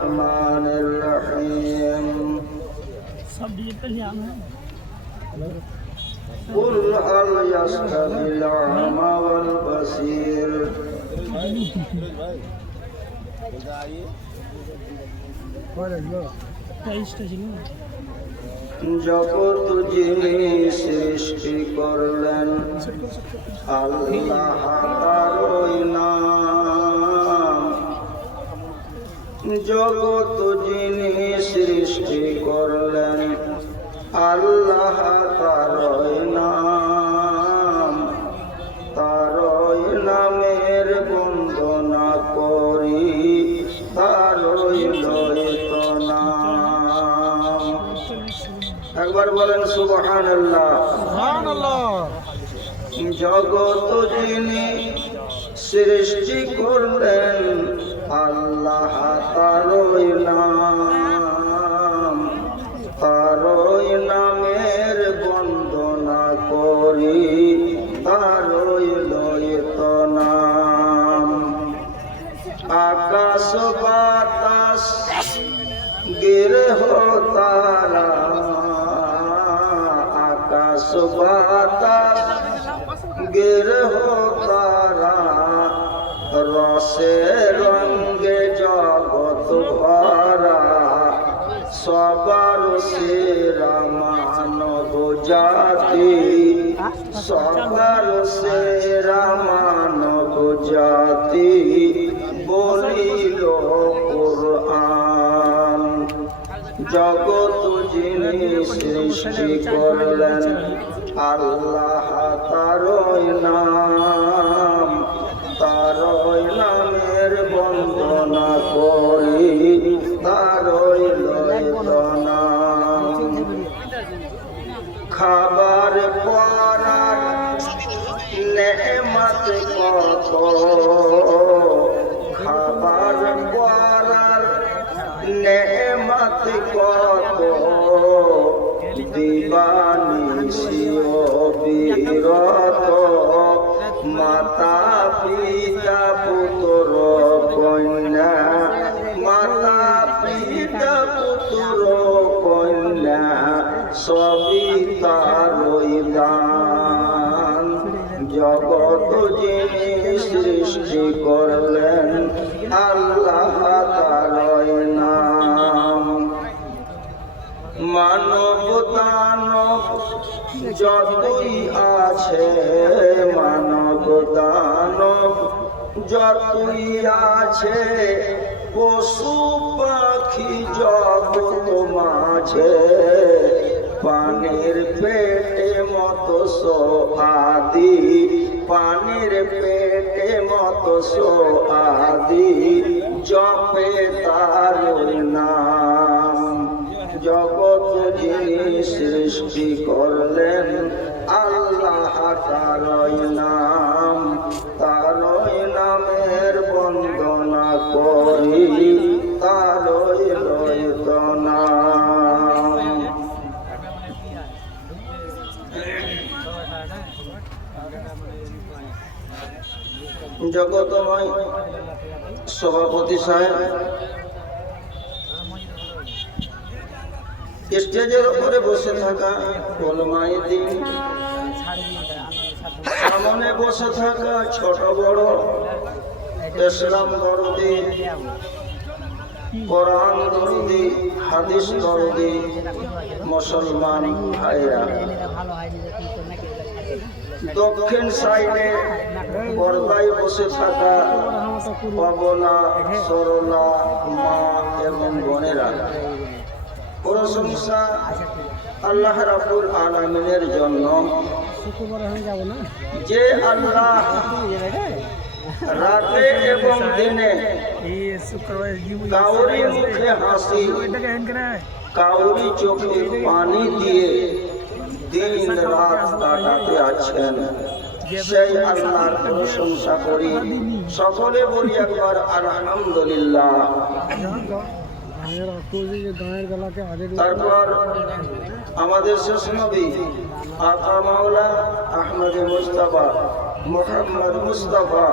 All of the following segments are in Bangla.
الرحمن الرحيم قل هل يستوي الأعمى والبصير যত জিনিস সৃষ্টি করলেন আল্লাহ তারই নাম জগৎ যিনি সৃষ্টি করলেন আল্লাহ তারই নাম তারই নামের বন্দনা করি তারই লয়ত নাম। একবার বলেন সুবহান জগৎ যিনি সৃষ্টি করলেন আল্লাহ তারই নাম, তারই নামের বন্দনা করি, তারই লয়ত নাম। আকাশ বাতাস গিরহ তারা, আকাশ বাতাস গিরহ রসে রঙ্গে জগৎ ভরা, সবার সেরা মানব জাতি। সবার সেরা মানব জাতি বলিল কোরআন। জগৎ যিনি সৃষ্টি করলেন, আল্লাহ তারই নাম। তারই নামের বন্দনা করি তারই লয়ত যতই আছে মানব দানব, যতই আছে পশু পাখি জগৎ মাঝে, পানির পেটে মৎস্য আদি, পানির পেটে মৎস্য আদি, জপে তার নাম। জগৎ যিনি সৃষ্টি করলেন। আল্লাহ তারই নাম তারই নামের বন্দনা করি তারই লয়ত নাম। জগতময় সভাপতি সাহেব স্টেজের উপরে বসে থাকা কলমাই দিন। সামনে বসে থাকা ছোট বড় ইসলাম দরদি, কোরআন দরদি, হাদিস দরদি, মুসলমান ভাইরা। দক্ষিণ সাইডে পর্দায় বসে থাকা অবলা সরলা, মা এবং বোনেরা। প্রশংসা আল্লাহ রাবুল আলমিনের জন্য। যে আল্লাহ রাতে এবং দিনে কাউরি মুখে হাসি, কাউরি চোখে পানি দিয়ে দিন রাত কাটাতে আছেন, সেই আল্লাহর প্রশংসা করি। সকলে বলি একবার, আলহামদুলিল্লাহ। তারপর আমাদের শেষ নবী আকা মাওলা আহমদ মুস্তাফা মোহাম্মদ মুস্তফা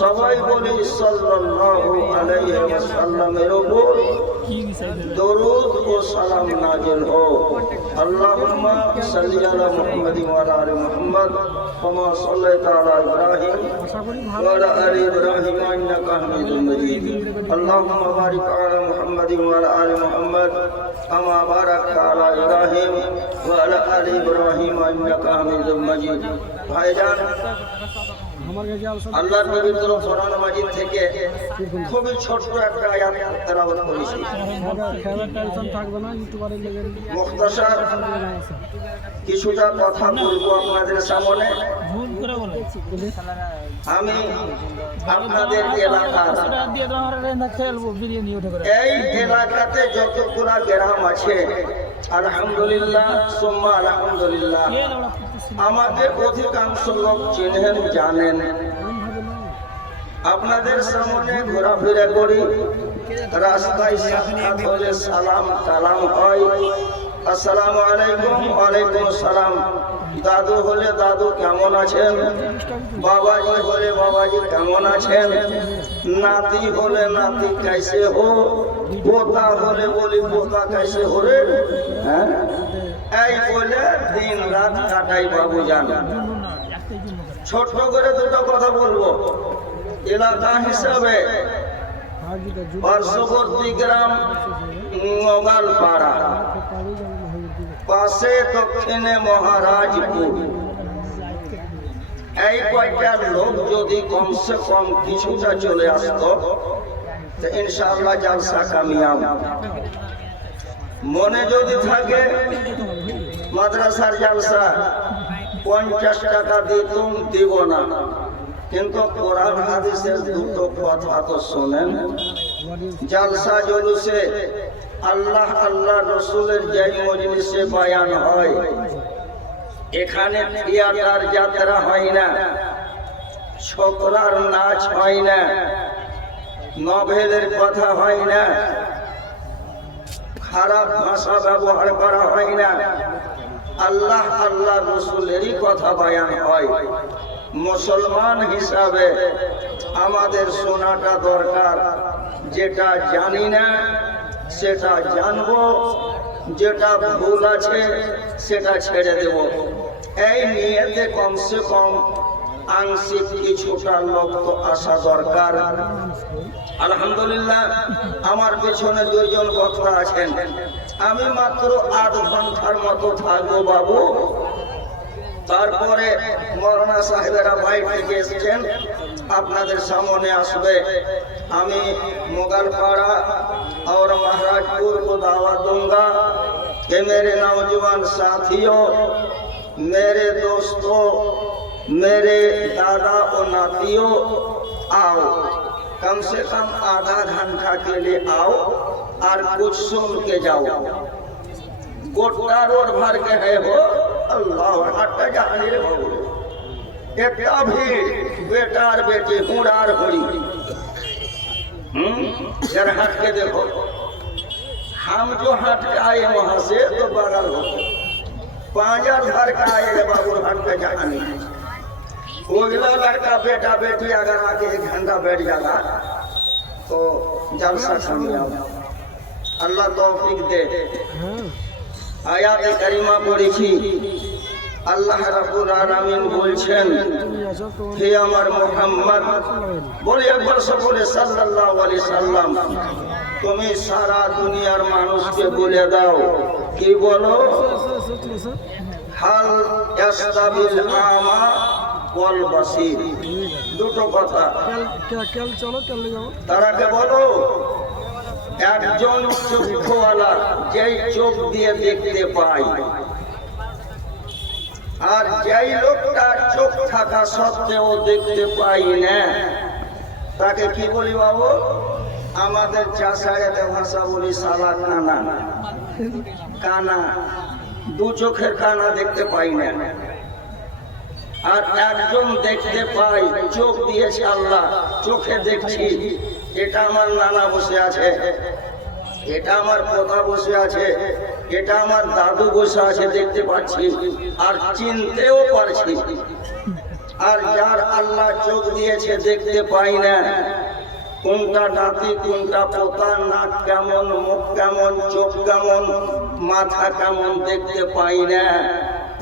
সবাই বলি সাল্লাল্লাহু আলাইহি ওয়াসাল্লামের উপর দরুদ ও সালাম নাজিল হোক আল্লাহুম্মা সাল্লি আলা মুহাম্মাদি ওয়া আলা আলি মুহাম্মাদ, কামা সাল্লাইতা আলা ইব্রাহিম ওয়া আলা আলি ইব্রাহিম ইন্নাকা হামিদুম মাজিদ। আল্লাহুম্মা বারিক আলা মুহাম্মাদি ওয়া আলা আলি মুহাম্মাদ, কামা বারাকতা আলা ইব্রাহিম ওয়া আলি ইব্রাহিম ইন্নাকা হামিদুম মাজিদ। ভাইজান আল্লাহর পবিত্র কোরআন মাজিদ থেকে খুবই ছোট্ট একটা আয়াত তেলাওয়াত করেছি। মুখতাসার কিছুটা কথা বলব আপনাদের সামনে। আমি আপনাদের এলাকার এই এলাকাতে যতগুলা গ্রাম আছে আলহামদুলিল্লাহ আলহামদুলিল্লাহ। অধিকাংশ লোক জানেন। আপনাদের সামনে ঘোরাফেরা করি রাস্তায় সালাম কালাম হয়। আসসালামু আলাইকুম, ওয়ালাইকুম আসসালাম। দাদু হলে দাদু কেমন আছেন? বাবাজি হলে বাবাজি কেমন আছেন? নাতি হলে নাতি কাইসে হো? পোতা হলে বলি পোতা কাইসে হলে হ্যাঁ? এই বলে দিন রাত কাটাই বাবু জান। ছোট্ট করে দুটো কথা বলব। এলাকা হিসাবে পার্শ্ববর্তী গ্রাম নগালপাড়া। পাশে দক্ষিণে মহারাজপুর। এই কয়টা লোক যদি কমসে কম কিছুটা চলে আসত মনে যদি থাকে, মাদ্রাসার জালসা পঞ্চাশ টাকা দিতুম দিব না। কিন্তু কোরআন হাদিসের দুটো কথা তো শোনেন, জালসা জলুসে আল্লাহ আল্লাহ রসুলের যেই মজলিসে বয়ান হয়, এখানে থিয়েটার যাত্রা হয় না, ছোকরার নাচ হয় না, নভেলের কথা হয় না, খারাপ ভাষা ব্যবহার করা হয় না, আল্লাহ আল্লাহ রসুলেরই কথা বয়ান হয়। মুসলমান হিসাবে আমাদের শোনাটা দরকার, যেটা জানি না সেটা জানব, যেটা ভুল আছে সেটা ছেড়ে দেব। এই নিয়েতে কমসে কম আংশিক কিছুটা লোক তো আসা দরকার। আলহামদুলিল্লাহ, আমার পেছনে দুইজন বক্তা আছেন। আমি মাত্র আধ ঘণ্টার মতো থাকব বাবু। তারপরে মরনা সাহেবেরা বাইর থেকে এসেছেন। আপনাদের সামনে আসবে। আমি মোগালপাড়া और महाराजपुर को दावा दूँगा कि मेरे नौजवान साथियों, मेरे दोस्तों, मेरे दादा और नातियों, आओ। कम से कम आधा घंटा के लिए आओ और कुछ सुन के जाओ। गोटा रोड भर के है हो अल्लाह, हट जाने भगवान बेटी, हुड़ार हुई हम्म? जरा हट के देखो। हम जो हट के आए वहाँ से तो बरल हो पांजा धर का आए बाबू हट के जानी। उगला लड़का बेटा बेटी अगर आके एक घंटा बैठ जाला तो जब समझाओ अल्लाह तौफीक दे। हाँ। आया करीमा पड़ी थी? আল্লাহ রাব্বুল আলামিন বলছেন, হে আমার মোহাম্মদ, বলে একবার সকলে সাল্লাল্লাহু আলাইহি সাল্লাম, তুমি সারা দুনিয়ার মানুষকে বলে দাও, কি বলো? হাল ইয়াস্তাবিল আমা ওয়াল বাসির। দুটো কথা। তারাকে বলো, একজন চক্ষুওয়ালা যেই চোখ দিয়ে দেখতে পায় আর যেই লোকটা চোখ থাকা সত্ত্বেও দেখতে পাই না, তাকে কি বলি বাবু? আমাদের চাষাড়েতে ভাষা বলি, সালা কানা। কানা, দু চোখের কানা দেখতে পাই না। আর একজন দেখতে পাই, চোখ দিয়েছে আল্লাহ, চোখে দেখছি, এটা আমার নানা বসে আছে, এটা আমার পোতা বসে আছে এটা আমার দাদু বসে আছে দেখতে পাচ্ছি, আর চিনতেও পারছি। আর যার আল্লাহ চোখ দিয়েছে দেখতে পাই না, কোনটা নাতি কোনটা পোতা, নাক কেমন, মুখ কেমন, চোখ কেমন, মাথা কেমন দেখতে পাই না,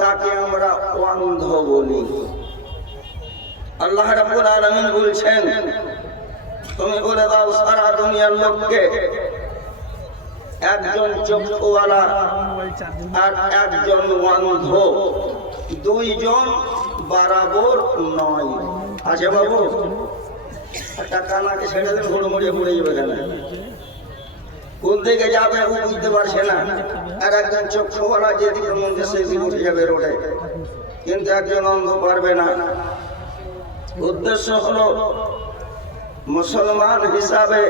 তাকে আমরা অন্ধ বলি। আল্লাহ রাব্বুল আলামিন বলছেন, তুমি বলে দাও সারা দুনিয়ার লোককে একজন চক্ষুওয়ালা আর একজন অন্ধ। দুইজন বরাবর নয়। আছে বাবু? একটা কানাকে ছেড়ে দিন হুড়মুড়িয়ে পড়ে যাবে কেন কোন দিকে যাবে ও বুঝতে পারছে না। আর একজন চক্ষুওয়ালা যেদিকে মন সেই দিকে উঠে যাবে রোডে। কিন্তু একজন অন্ধ পারবে না। উদ্দেশ্য হলো মুসলমান হিসাবে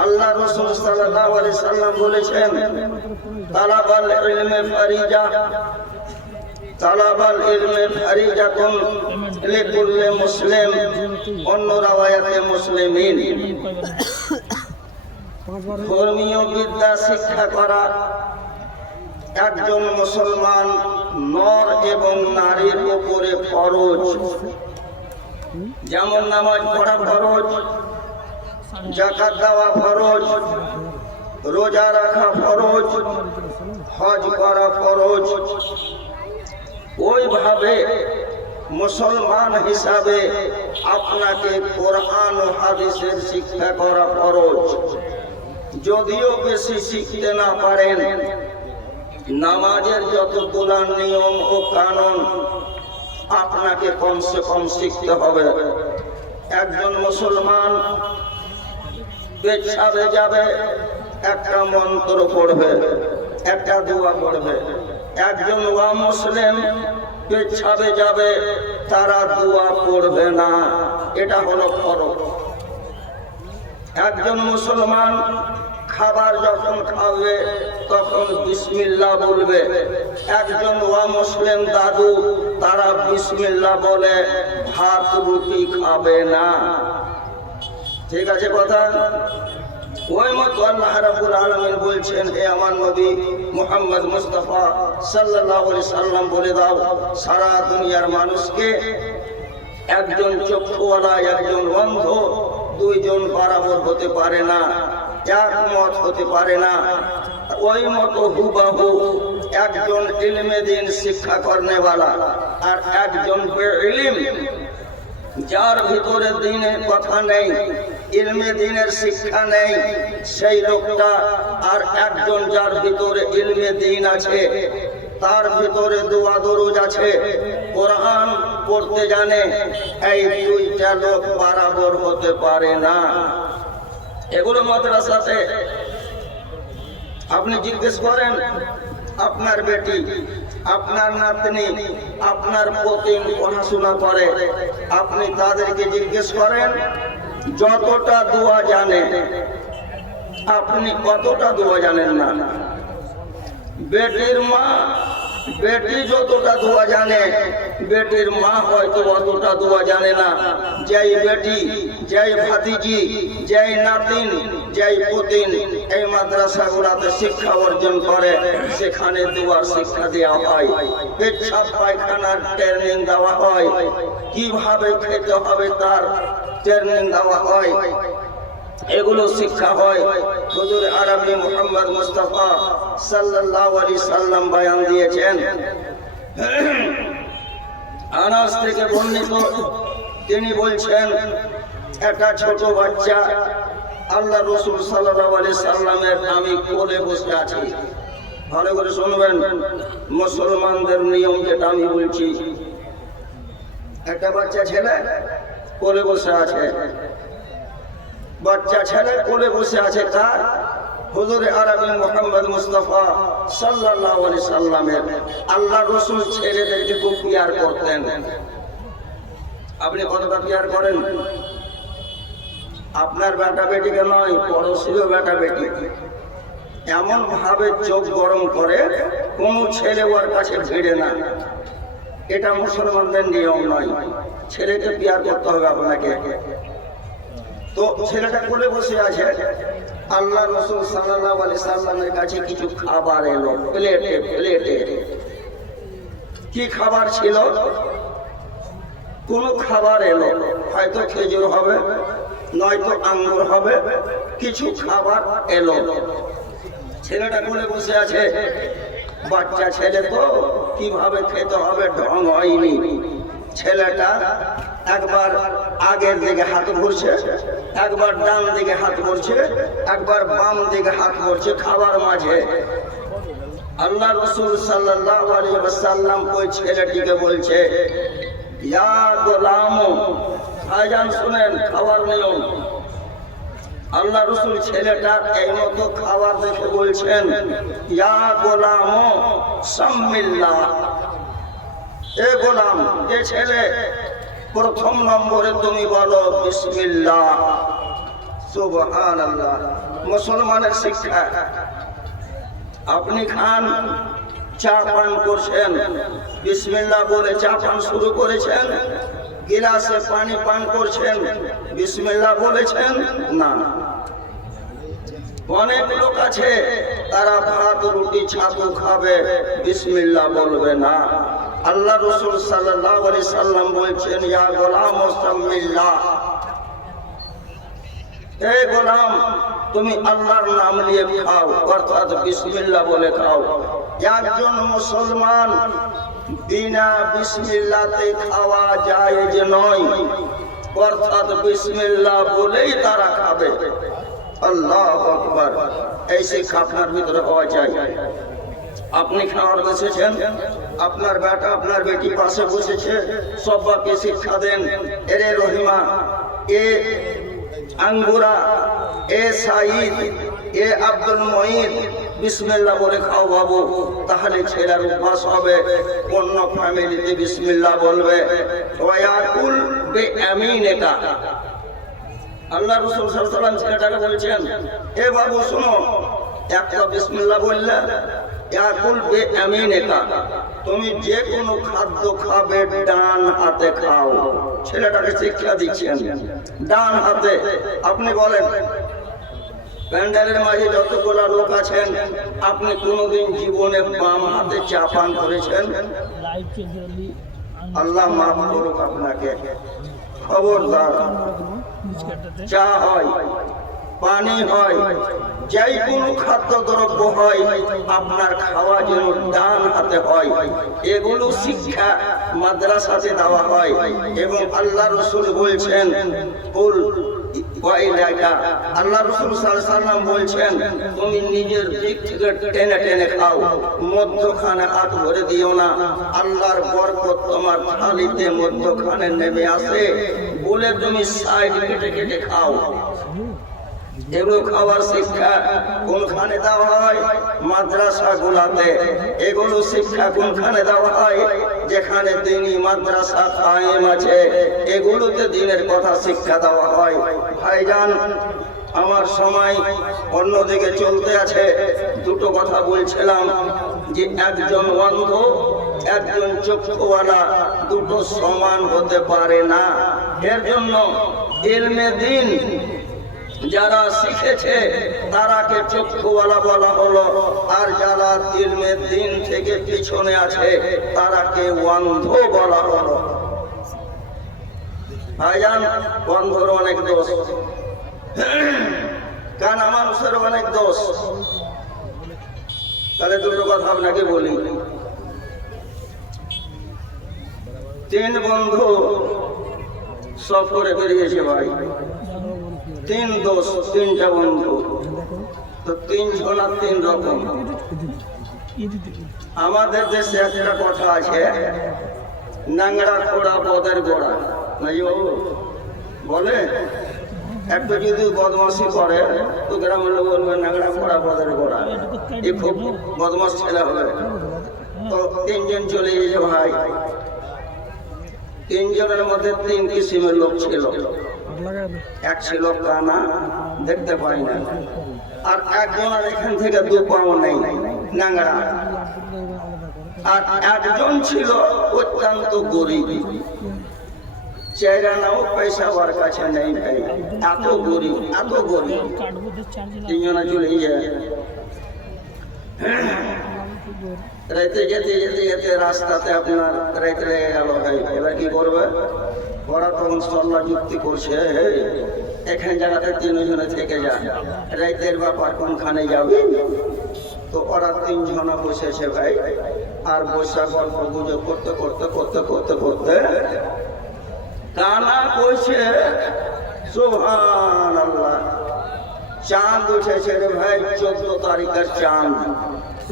আল্লাহ রসুল সাল্লাল্লাহু আলাইহি সাল্লাম বলেছেন, তালাবাল ইলমে ফারিজা, তালাবাল ইলমে ফারিজাতুন লিকুল্লি মুসলিম, অন্য রাওয়ায়াতে মুসলিমিন। ধর্মীয় বিদ্যা শিক্ষা করা, একজন মুসলমান নর এবং নারীর উপরে ফরজ। যেমন নামাজ পড়া ফরজ জাকাত দেওয়া ফরজ, রোজা রাখা ফরজ, হজ করা ফরজ। ওইভাবে মুসলমান হিসাবে আপনাকে কোরআন ও হাদিসের শিক্ষা করা ফরজ। যদিও বেশি শিখতে না পারেন, নামাজের যতগুলা নিয়ম ও কানুন আপনাকে কমসে কম শিখতে হবে। একজন মুসলমান পেছাবে যাবে, একটা মন্ত্র পড়বে, একটা দোয়া পড়বে। একজন ওয়া মুসলিম পেছাবে যাবে, তারা দোয়া পড়বে না। এটা হলো ফরক একজন মুসলমান খাবার যখন খাবে, তখন বিসমিল্লা বলবে। একজন ওয়া মুসলিম দাদু, তারা বিসমিল্লাহ বলে, ভাত রুটি খাবে না। ঠিক আছে কথা? মতো আল্লাহ বলছেন সাল্লাম, বলে সারা দুনিয়ার মানুষকে একজন চক্ষুওয়ালা, একজন দুইজন হতে পারে না একমত হতে পারে না। ওই মতো হুবাহু একজন ইলমে দিন শিক্ষা করনেওয়ালা আর একজন ইলিম যার ভিতরে দিনের কথা নেই ইলমে দিনের শিক্ষা নেই, সেই লোকটা আর একজন যার ভিতরে ইলমে দিন আছে, তার ভিতরে দোয়া দরুজ আছে, কোরআন পড়তে জানে, এই দুইটা লোক বরাবর হতে পারে না। এগুলো মাদ্রাসাতে আপনি জিজ্ঞেস করেন, আপনার বেটি, আপনার নাতনি, আপনার পতিন পড়াশোনা করে, আপনি তাদেরকে জিজ্ঞেস করেন যতটা দোয়া জানে আপনি কতটা দোয়া জানেন না? বেটির মা বেটি যতটা দোয়া জানে, বেটির মা হয়তো অতটা দোয়া জানে না। যেই বেটি, যেই ভাতিজি, যেই নাতিন, যেই পুতিন এই মাদ্রাসাগুলোতে শিক্ষা অর্জন করে, সেখানে দোয়ার শিক্ষা দেওয়া হয়। পেচ্ছাপ পায়খানার ট্রেনিং দেওয়া হয়। কীভাবে খেতে হবে তার ট্রেনিং দেওয়া হয়। এগুলো শিক্ষা হয়। হুজুর আরবি মোহাম্মদ মুস্তাফা সাল্লাল্লাহু আলাইহি সাল্লাম বয়ান দিয়েছেন। আনাস থেকে বর্ণিত, তিনি বলছেন, একটা ছোট বাচ্চা আল্লাহ রসুল সাল্লাল্লাহু আলাইহি সাল্লামের আমি কোলে বসে আছি। ভালো করে শুনবেন, মুসলমানদের নিয়ম যেটা আমি বলছি। একটা বাচ্চা ছেলে কোলে বসে আছে। বাচ্চা ছেলে কোলে বসে আছে কার? হুজুর আরবি মোহাম্মদ মুস্তাফা সাল্লাল্লাহু আলাইহি সাল্লামের। আল্লাহ রসুল ছেলেদেরকে খুব পিয়ার করতেন। আপনি কতটা পিয়ার করেন? আপনার বেটা বেটিকে নয় পড়োশিও বেটা বেটি। এমন ভাবে চোখ গরম করে কোনো ছেলে ওর কাছে ভিড়ে না। এটা মুসলমানদের নিয়ম নয়। ছেলেকে পিয়ার করতে হবে আপনাকে। তো ছেলেটা কোলে বসে আছে। আল্লাহ রসুল সাল্লাহ আলি সাল্লামের কাছে কিছু খাবার এলো। প্লেটে প্লেটে। কি খাবার ছিল? কোনো খাবার এলো। হয়তো খেজুর হবে, নয়তো আঙ্গুর হবে, কিছু খাবার এলো। ছেলেটা কোলে বসে আছে। বাচ্চা ছেলে তো, কীভাবে খেতে হবে ঢং হয়নি। ছেলেটা একবার আগের দিকে হাত ঘুরছে। একবার ডান দিকে হাত ঘুরছে একবার বাম দিকে হাত ঘুরছে খাবার মাঝে। আল্লাহ রসুল ওয়াসাল্লাম ওই ছেলেটিকে বলছে ছেলে প্রথম নম্বরে তুমি বলো, বিসমিল্লাহ। সুবহানাল্লাহ। মুসলমানের শিক্ষা। আপনি খান, চা পান করছেন। বিসমিল্লাহ বলে চা পান শুরু করেছেন। গিলাসে পানি পান করছেন। বিসমিল্লাহ বলেছেন, না। অনেক লোক আছে, তারা ভাত, রুটি, ছাতু খাবে। বিসমিল্লাহ বলবে না। আল্লাহ রসুল সাল্লাল্লাহু আলাইহি সাল্লাম বলছেন, ইয়া গোলাম সাম্মিল্লাহ হে গোলাম, তুমি আল্লাহর নাম নিয়ে খাও, অর্থাৎ বিসমিল্লাহ বলে খাও। একজন মুসলমান বিনা বিসমিল্লাতে খাওয়া যায় যে নয়, অর্থাৎ বিসমিল্লাহ বলেই তারা খাবে। আল্লাহ আকবার। এই শিক্ষা আপনার ভিতরে হওয়া চাই আপনি খাওয়ার বসেছেন আপনার বেটা, আপনার বেটি পাশে বসেছে সব্বাকে শিক্ষা দেন। এরে রহিমা, এ আঙ্গুরা, এ সাইদ এ আব্দুল মঈদ বিসমিল্লা বলে খাও বাবু, তাহলে ছেলের উপাস হবে। অন্য ফ্যামিলিতে বিসমিল্লা বলবে। ওয়াকুল বে আমিন এটা। আল্লাহ রসুল সাল্লাম ছেলেটাকে বলছেন, এ বাবু শোনো, একটা বিসমিল্লাহ বললে একুল বে আমিন এটা। তুমি যে কোনো খাদ্য খাবে, ডান হাতে খাও। ছেলেটাকে শিক্ষা দিচ্ছেন ডান হাতে, আপনি বলেন, প্যান্ডেলের মাঝে যতগুলা লোক আছেন, আপনি কোনোদিন জীবনে বাম হাতে চা পান করেছেন? আল্লাহ মাফ করুক আপনাকে। খবরদার চা হয় পানি হয়, যাই কোনো খাদ্য দ্রব্য হয়, আপনার খাওয়া যেন ডান হাতে হয়। এগুলো শিক্ষা মাদ্রাসাতে দেওয়া হয় এবং আল্লাহ রসুল বলছেন, কুল আল্লাহ রসুল বলছেন, তুমি নিজের টেনে টেনে খাও, মধ্যখানে হাত দিও না। তোমার মধ্যখানে নেমে বলে তুমি সাইড কেটে খাও। এগুলো খাবার শিক্ষা কোনখানে দেওয়া হয়? মাদ্রাসা গুলাতে এগুলো শিক্ষা কোনখানে দেওয়া হয়? যেখানে দিনই মাদ্রাসা কায়েম আছে। এগুলোতে দিনের কথা শিক্ষা দেওয়া হয়। ভাইজান, আমার সময় অন্যদিকে চলতে আছে। দুটো কথা বলছিলাম যে একজন অন্ধ, একজন চক্ষুওয়ালা দুটো সমান হতে পারে না। এর জন্য এলমে দিন যারা শিখেছে, তারাকে চক্ষুওয়ালা বলা হলো। আর যারা ইলমের দিন থেকে পিছনে আছে, তারাকে অন্ধ বলা হলো। ভাইজান অন্ধর অনেক দোষ। কানা মানুষের অনেক দোষ। তাহলে দুটো কথা আপনাকে বলি। তিন বন্ধু সফরে বেরিয়েছে ভাই। তিন দোষ তিনটা বন্ধু তো তিন জনা তিন রকম। আমাদের দেশে একটা কথা আছে নাংড়া খোড়া বদের গোড়া। নাই ও বলে? একটু যদি বদমাসি করে, তো গ্রামের লোক বলবে নাংড়া খোড়া বদের গোড়া। এ খুব বদমাস ছেলে হবে। তো তিনজন চলে গেছে ভাই। তিনজনের মধ্যে তিন কিসিমের লোক ছিল। এক ছিল কানা, দেখতে পাই না। আর একজনের এখান থেকে দু পাও নেই নাংড়া আর একজন ছিল অত্যন্ত গরিব। চেহারা নাও, পয়সা ওর কাছে নেই ভাই। এত গরিব এত গরিব। তিনজনে চলে যায় রাইতে যেতে যেতে যেতে রাস্তাতে আপনার রাইতে লেগে গেল, ভাই। এবার কি করবে? ওরা তখন সল্লা যুক্তি করছে এখানে জায়গাতে তিনজনে থেকে যা। রাইতের ব্যাপার কোনখানে যাবে? তো ওরা তিনজনা বসেছে ভাই। আর বসে গল্প গুজব করতে করতে করতে করতে করতে কানা কইছে সুহান আল্লাহ চাঁদ উঠেছে রে, ভাই, চোদ্দ তারিখের চাঁদ।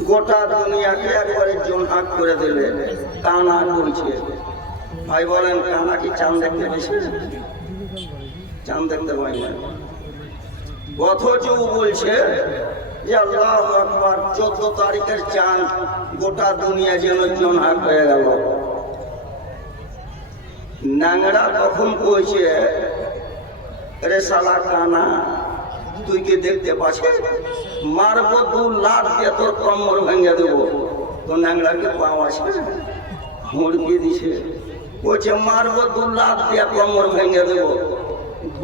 গোটা দুনিয়াকে একবারে জোন জোনহাট করে দিলে কানা কইছে ভাই বলেন, কানা কি চাঁদ দেখতে পেয়েছে চাঁদ দেখতে পাই না অথচ বলছে যে আল্লাহ আকবার, চোদ্দ তারিখের চাঁদ গোটা দুনিয়া যেন জোনহাট হয়ে গেল। নাংরা তখন কইছে, রে শালা কানা তুই কি দেখতে পাচ্ছিস? মারবো দু লাখ দিয়ে তোর কম্বর ভেঙে দেবো। তো ন্যাংরাকে পাও আছে মুরগি দিছে। বলছে মারবো দু লাখ দিয়ে কম্বর ভেঙে দেবো।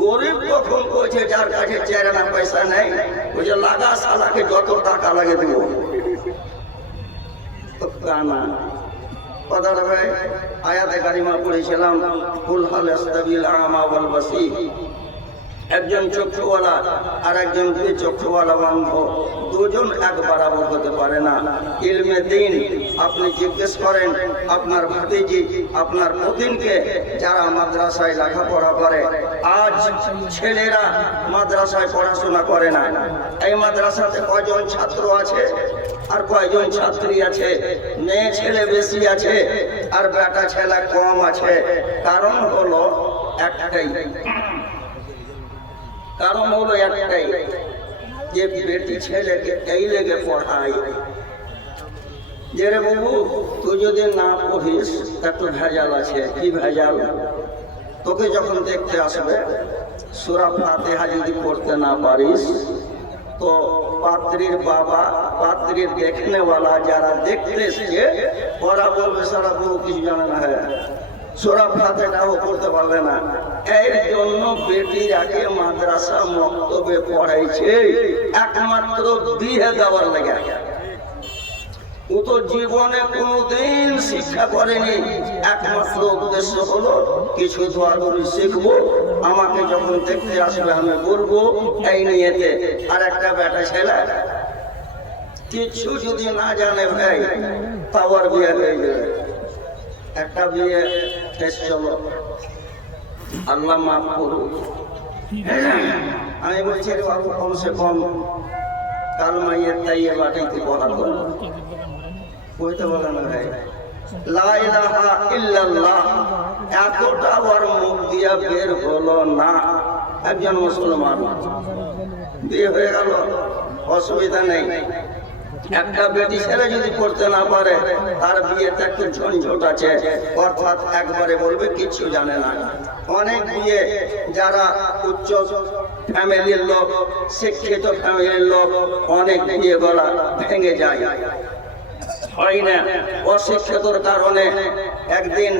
গরিব তখন কইছে, যার কাছে চার আনা পয়সা নেই বলছে লাগা শালাকে যত টাকা লাগে দেবো। কানা। কথাটা ভাই, আয়াতে কারিমা পড়েছিলাম ফুল হল ইস্তাবিল আমা ওয়াল বাসীর? একজন চক্ষুওয়ালা আর একজন চক্ষুওয়ালা বান্ধব? দুজন এক বরাবর হতে পারে না। ইলমে দিন, আপনি জিজ্ঞেস করেন, আপনার ভাতিজি, আপনার প্রতিনকে যারা মাদ্রাসায় লেখাপড়া করে, আজ ছেলেরা মাদ্রাসায় পড়াশোনা করে না। এই মাদ্রাসাতে কয়জন ছাত্র আছে? আর কয়জন ছাত্রী আছে? মেয়ে, ছেলে বেশি আছে, আর বেটা, ছেলে কম আছে। কারণ হলো একটাই কারণ হলো একটাই, যে বেটি ছেলেকে এই লেগে পড়াই যে রে বাবু তুই যদি না পড়িস একটু ভেজাল আছে, কি ভেজাল? তোকে যখন দেখতে আসবে, সুরা ফাতেহা যদি পড়তে না পারিস, তো পাত্রীর বাবা, পাত্রীর দেখনেওয়ালা যারা দেখতে এসছে ওরা বলবে, সারা বহু কিছু জানে না হ্যাঁ। করতে পারবে না। জন্য আগে মাদ্রাসা পড়াইছে লেগে। ও তো জীবনে কোনোদিন শিক্ষা করেনি। একমাত্র উদ্দেশ্য হলো, কিছু দোয়াদুরি শিখব। আমাকে যখন দেখতে আসবে, আমি বলব, এই নিয়েতে আর একটা বেটা ছেলে, কিছু যদি না জানে ভাই তাওয়ার বিয়ে হয়ে যাবে একটা বিয়ে চলো। আল্লাহ মাফ করুন আমি বলছি কমসে কম। কাল মাইয়ের তাইয়ে বাটাইতে পড়া করো বইতে বলে না ভাই। এতটা মুখ বের হলো না। একজন বিয়ে হয়ে গেল। অসুবিধা নেই। একটা বেটি ছেলে যদি করতে না পারে, তার বিয়েতে একটু ঝঞ্ঝট আছে। অর্থাৎ একবারে বলবে, কিচ্ছু জানে না। অনেক বিয়ে যারা উচ্চ ফ্যামিলির লোক, শিক্ষিত ফ্যামিলির লোক, অনেক বিয়ে গলা ভেঙে যায়। হয় না, অশিক্ষিতর কারণে একদিন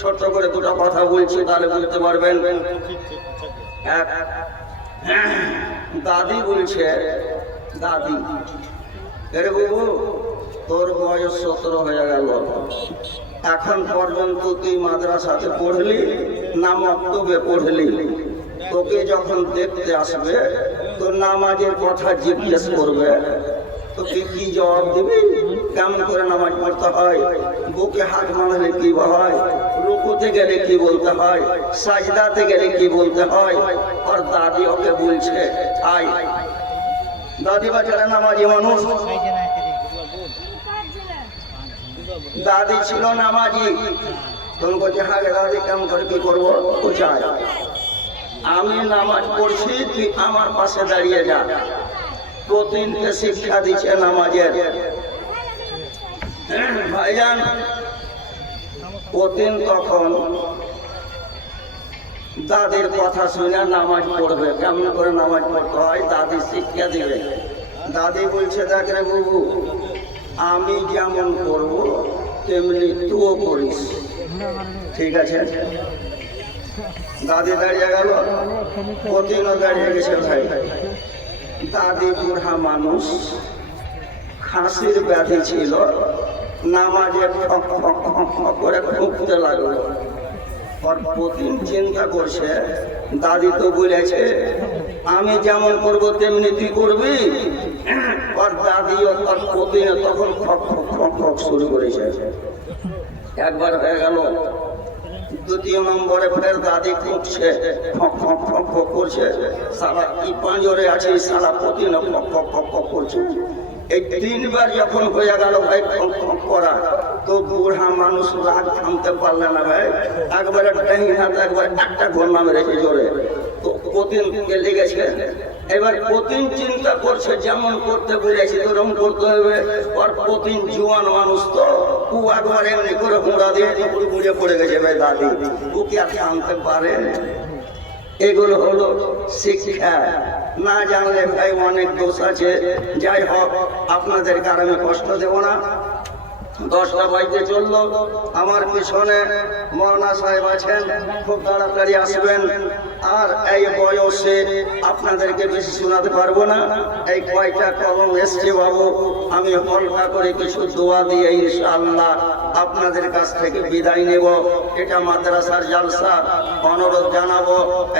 ছোট্ট করে দুটো কথা বলছি, তাহলে বুঝতে পারবেন। দাদি বলছে, দাদি আরে বাবু, তোর বয়স সতেরো হয়ে গেল। এখন পর্যন্ত তুই মাদ্রাসাতে পড়লি না মক্তবে পড়লি? তোকে যখন দেখতে আসবে, তোর নামাজের কথা জিজ্ঞেস করবে। তোকে কি জবাব দিবি? কেমন করে নামাজ পড়তে হয়? বুকে হাত মারলে কি হয়? রুকুতে গেলে কি বলতে হয়? সাজদাতে গেলে কি বলতে হয়? আর দাদি ওকে বলছে, আয় দাদি বাচ্চারা নামাজি মানুষ। দাদি ছিল নামাজি তখন বলছে হ্যাঁ দাদি, কেমন করে কি করব? কোথায়? আমি নামাজ পড়ছি, তুই আমার পাশে দাঁড়িয়ে যা। প্রতিদিনকে শিক্ষা দিচ্ছে নামাজের? ভাইজান, প্রতিদিন তখন দাদির কথা শুনে নামাজ পড়বে। কেমন করে নামাজ পড়তে হয়? দাদি শিক্ষা দিবে। দাদি বলছে, দেখ রে বাবু, আমি যেমন করব, তেমনি তুও করিস। ঠিক আছে? দাদি দাঁড়িয়ে গেল। প্রতিদিনও দাঁড়িয়ে গেছে ভাই। দাদি বুড়া মানুষ খাসির ব্যাধি ছিল। নামাজে ঠক ঠক ঠক করে খুঁজতে লাগল। ওর চিন্তা করছে। দাদি তো বলেছে, আমি যেমন করব, তেমনি তুই করবি। ওর দাদিও তার প্রতিদিন তখন খক খক খক খক শুরু করেছে। একবার হয়ে গেল, দ্বিতীয় নম্বরে ফের দাদি খুঁজছে খক খক খক খক করছে। সারা কি পাঁজরে আছে সারা প্রতিদিন খক খক খক খক করছে। এই তিনবার যখন হয়ে গেল, ভাই খক খক করা। তো বুড়া মানুষ রাগ থামতে পারলে না ভাই একবারে হাত, একবার একটা জোরে তো প্রতিদিনকে লেগেছে? এবার প্রতিদিন চিন্তা করছে, যেমন করতে বলেছি তোরকম করতে হবে। আর প্রতিদিন জোয়ান মানুষ তো ও একবার এমনি করে হুঁড়া দিয়ে বুঝে পড়ে গেছে ভাই দাদি। ও কি আর জানতে পারে? এগুলো হলো শিক্ষা। না জানলে ভাই অনেক দোষ আছে। যাই হোক আপনাদের কারণে কষ্ট দেব না। দশটা বাজতে চলল। আমার পিছনে মৌলানা সাহেব আছেন, খুব তাড়াতাড়ি আসবেন। আর এই বয়সে আপনাদেরকে বেশি শোনাতে পারব না। এই কয়টা কলম এসছে বাবু, আমি হলকা করে কিছু দোয়া দিয়ে ইনশাআল্লাহ আপনাদের কাছ থেকে বিদায় নেব। এটা মাদ্রাসার জালসা, অনুরোধ জানাব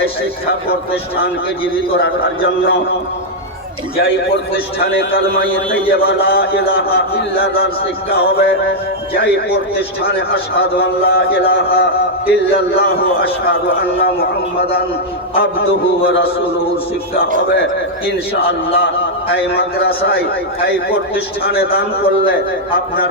এই শিক্ষা প্রতিষ্ঠানকে জীবিত রাখার জন্য। যাই প্রতিষ্ঠানে কালমাই তাইয়্যিবা লা ইলাহা ইল্লাল্লাহর শিক্ষা হবে, যাই প্রতিষ্ঠানে আশহাদু আল্লা ইলাহা ইল্লাল্লাহু আশহাদু আন্না মুহাম্মাদান আবদুহু ওয়া রাসূলুহুর শিক্ষা হবে। ইনশাআল্লাহ এই মাদ্রাসায় এই প্রতিষ্ঠানে দান করলে আপনার